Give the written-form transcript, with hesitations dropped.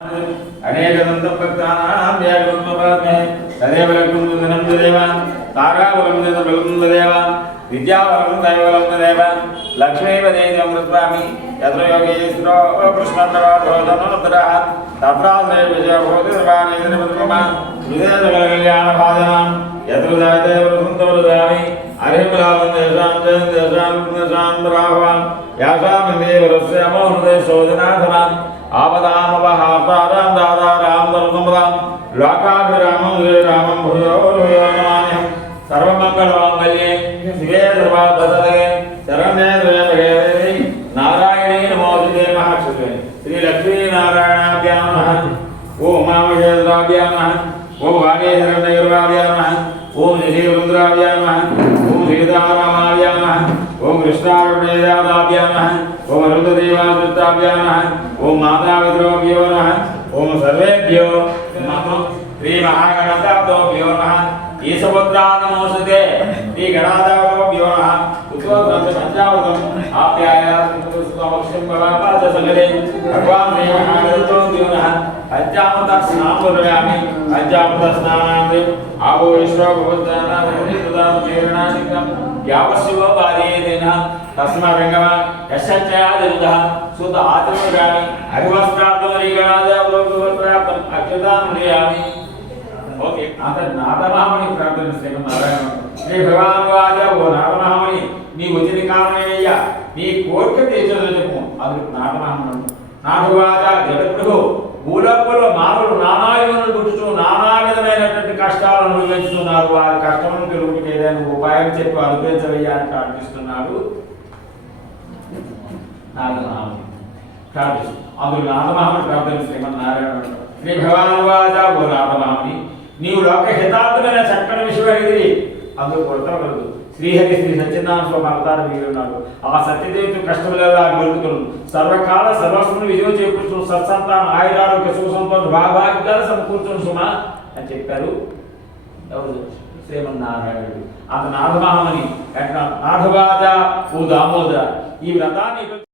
अनेकदन्तभक्तानां व्याकुलत्वपात्मे तदेव लक्ष्मं सुन्दरं तदेव ताराबलं तदेव तदेव विद्याबलं दैवबलं तदेव लक्ष्मीपदेति अमृतस्वामी यत्र योगीश्वरो कृष्णप्रभाधनोत्तरः तत्राश्रये विजयभूति सर्वानेन्द्रमधुमः विजयसकलकल्याणभाजनां यत्र जायते हरिमलालं देशां ब्राह्वान् यासामिन्देवरस्य अमोहृदे शोधनाथनान् आपदामवहातारां दादारां दर्शनपदां लोकाभिरामं श्रीरामं भूयो भूयो नमाम्यहं सर्वमङ्गलमाङ्गल्ये शिवे सर्वार्थसाधके शरण्ये त्र्यम्बके देवी नारायणी नमोऽस्तुते महाक्षत्रे श्रीलक्ष्मीनारायणाभ्यां नमः ओं उमामहेश्वराभ्यां नमः ओं वागीशरण्यगुरुभ्यां नमः ओं श्रीरुद्राभ्यां नमः ओं सीतारामाभ्यां नमः ओं कृष्णारुणेयादाभ्यां नमः ओं रुद्रदेवादृष्टाभ्यां नमः ओं मातापितृभ्यो नमः ओं सर्वेभ्यो नमः श्रीमहागणपतये नमः ईशपुत्रानमोऽस्तुते श्रीगणाधिपतये नमः उत्तरपञ्चावतम् आप्यायात्मकं भवापादसगरे भगवान् श्रीमहागणपतये नमः पंचामृतस्नानं कुर्यामि पंचामृतस्नानानन्तरं आवो ईश्वरभगवद्दानादिकं यावशिवो बाधेतेन तस्मारङ्गम यशच्चयादिरुदः सुत आचमयामि हरिवस्त्रात्मरीगणादवस्त्रात्मम् अक्षतां नयामि ओके आता नादमहामणि प्रार्थना శ్రీమన్ నారాయణ శ్రీ భగవాన్ వాజ ఓ నాదమహామణి నీ వచ్చిన కారణమయ్యా నీ కోరిక తీర్చదో చెప్పు అది నాదమహామణి నాదవాజ జగద్గురు భూలోకంలో మానవులు నానాయుధులను పుట్టుచు నానా విధమైనటువంటి కష్టాలను అనుభవిస్తున్నారు వారి కష్టములను కలుగుటకు ఏదైనా ఉపాయం చెప్పి అనుభవించవయ్యా అని ప్రార్థిస్తున్నాడు నాదమహామణి ప్రార్థిస్తున్నాడు అందులో నాదమహామణి ప్రార్థన శ్రీమన్ నారాయణ శ్రీ భగవాన్ వాజ ఓ నాదమహామణి నీవు లోక హితార్థమైన చక్కని విషయం అడిగిరి అందుకు కొడతగలదు శ్రీహరి శ్రీ సత్యనారాయణ స్వామి అవతారం మిగిలినాడు ఆ సత్యదేవుడు కష్టములలో గొలుతును సర్వకాల సర్వస్వను విజయం చేకూర్చు సత్సంతానం ఆయురారోగ్య సుఖ సంతోష భాగ్యాలు సమకూర్చును సుమ అని చెప్పారు ఎవరు శ్రీమన్నారాయణుడు అతను నాథమహామణి నాథవాజ ఓ దామోదర ఈ వ్రతాన్ని